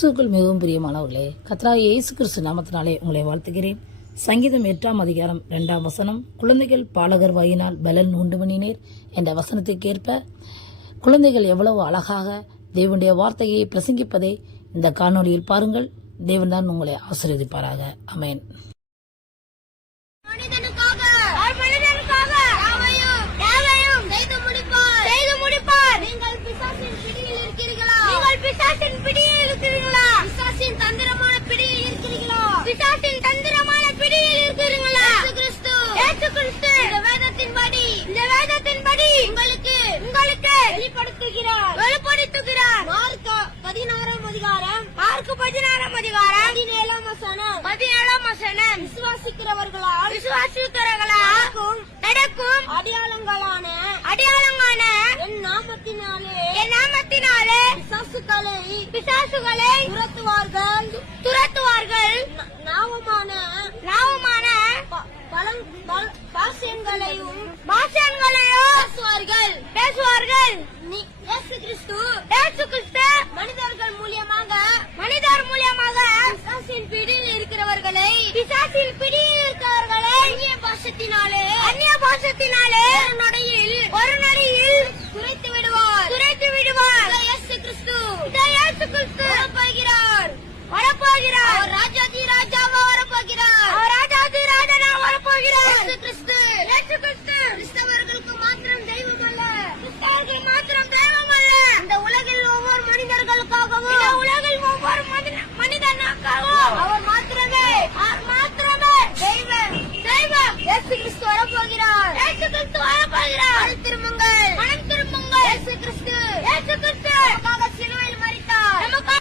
கிறிஸ்துவுக்குள் மிகவும் பிரியமானவர்களே, கர்த்தராகிய இயேசு கிறிஸ்து நாமத்தினாலே உங்களை வாழ்த்துகிறேன். சங்கீதம் 8:2 குழந்தைகள் பாலகர் வாயினால் பலன் உண்டுமணினேர் என்ற வசனத்துக்கேற்ப குழந்தைகள் எவ்வளவு அழகாக தேவனுடைய வார்த்தையை பிரசங்கிப்பதை இந்த காணொலியில் பாருங்கள். தேவன் தான் உங்களை ஆசீர்வதிப்பாராக. ஆமென். வெளிப்படுத்துகிறார். மார்க்கு 17 வசனம் விசுவாசிக்கிறவர்களால் நடக்கும் அடையாளங்களான என் நாமத்தினாலே பிசாசுகளை துரத்துவார்கள். நாவமான பாஷைகளையும் பேசுவார்கள். இயேசு கிறிஸ்து மனிதர் மூலியமாக பிசாசின் பிடியில் இருக்கிறவர்களை அந்நிய பாஷத்தினாலே ஒரு நொடியில் குறைத்து விடுவார். இயேசு கிறிஸ்து வரப்போகிறார். அவர் ராஜாதி ராஜாவா வரப்போகிறார். இயேசு கிறிஸ்து கிறிஸ்தவர்களுக்கு மாத்திரம் தெய்வம் அல்ல. இந்த உலகில் ஒவ்வொரு மனிதர்களுக்காகவும் அவர் மாத்திரமே தெய்வம். இயேசு கிறிஸ்து வரப்போகிறார்.